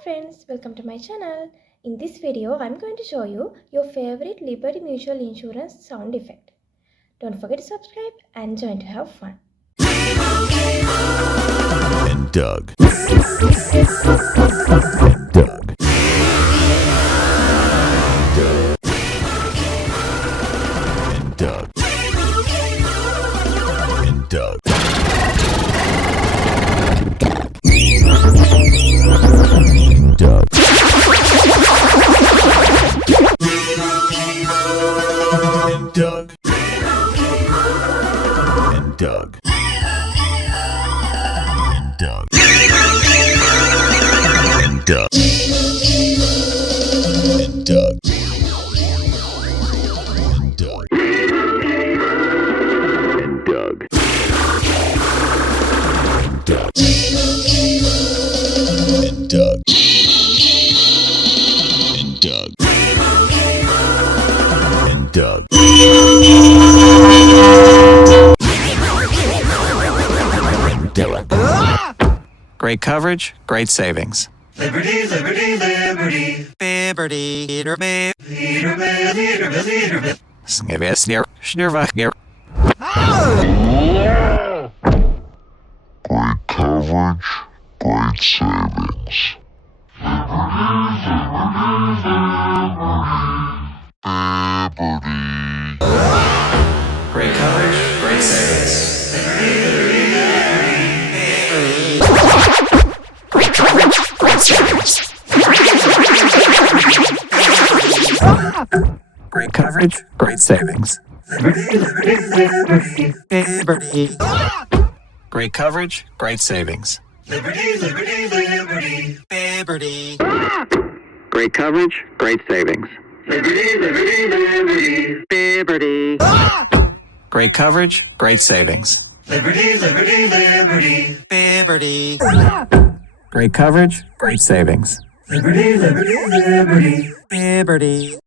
Hi friends, welcome to my channel. In this video, I'm going to show you your favorite Liberty Mutual Insurance sound effect. Don't forget to subscribe and join to have fun. And Doug. And Doug. And Doug. And Doug. Doug. And Doug. And Doug. And Doug. And Doug. And Doug. And Doug. And Doug. And Doug. And Doug. And Doug. And Doug. Great coverage, great savings. Liberty, liberty, liberty. Liberty, Liberty, liberty. snir, snirva, Great coverage, great savings. Great coverage, great savings. Great coverage, great savings. Great coverage, great savings. Liberty, liberty, liberty. Great coverage, great savings. Liberty, liberty, liberty. Liberty. Great coverage, great savings. Liberty, liberty, liberty. Liberty. Great coverage, great savings. Liberty, liberty, liberty. Liberty. Great coverage, great savings. Liberty, liberty, liberty. Liberty.